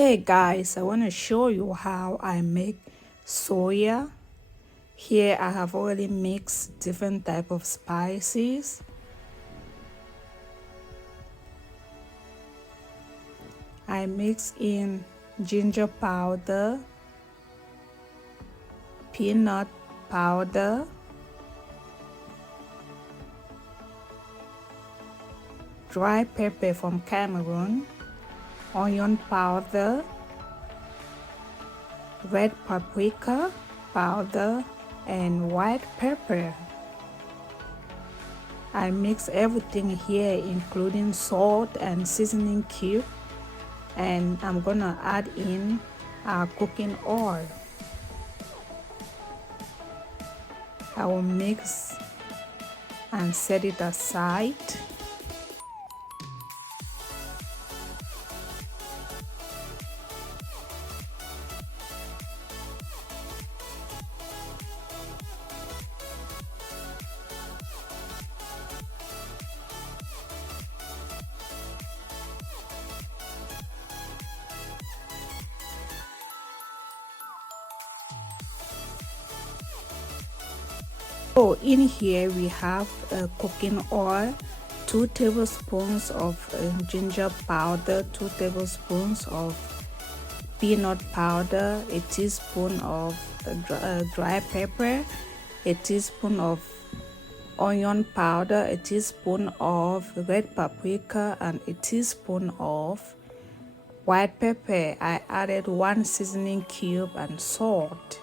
Hey guys, I want to show you how I make soya. Here I have already mixed different type of spices. I mix in ginger powder, peanut powder, dry pepper from Cameroon, onion powder, red paprika powder, and white pepper. I mix everything here including salt and seasoning cube, and I'm gonna add in our cooking oil. I will mix and set it aside. So in here we have cooking oil, 2 tablespoons of ginger powder, 2 tablespoons of peanut powder, a teaspoon of dry pepper, a teaspoon of onion powder, a teaspoon of red paprika, and a teaspoon of white pepper. I added 1 seasoning cube and salt.